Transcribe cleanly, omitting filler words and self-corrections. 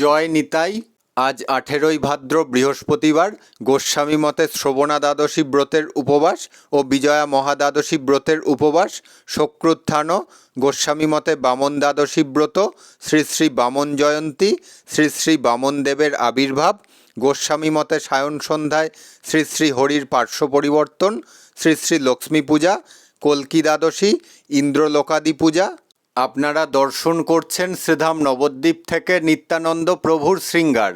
জয় নিতাই। আজ 18ই ভাদ্র বৃহস্পতিবার। গোস্বামী মতে শ্রবণা দ্বাদশী ব্রতের উপবাস ও বিজয়া মহাদ্বাদশী ব্রতের উপবাস। শক্রুত্থান। গোস্বামী মতে বামন দ্বাদশী ব্রত। শ্রী শ্রী বামন জয়ন্তী। শ্রী শ্রী বামন দেবের আবির্ভাব। গোস্বামী মতে সায়ন সন্ধ্যায় শ্রী শ্রী হরির পার্শ্ব পরিবর্তন। শ্রী শ্রী লক্ষ্মী পূজা। কল্কি দ্বাদশী। ইন্দ্রলোকাদি পূজা। আপনারা দর্শন করছেন শ্রীধাম নবদ্বীপ থেকে নিত্যানন্দ প্রভুর শৃঙ্গার।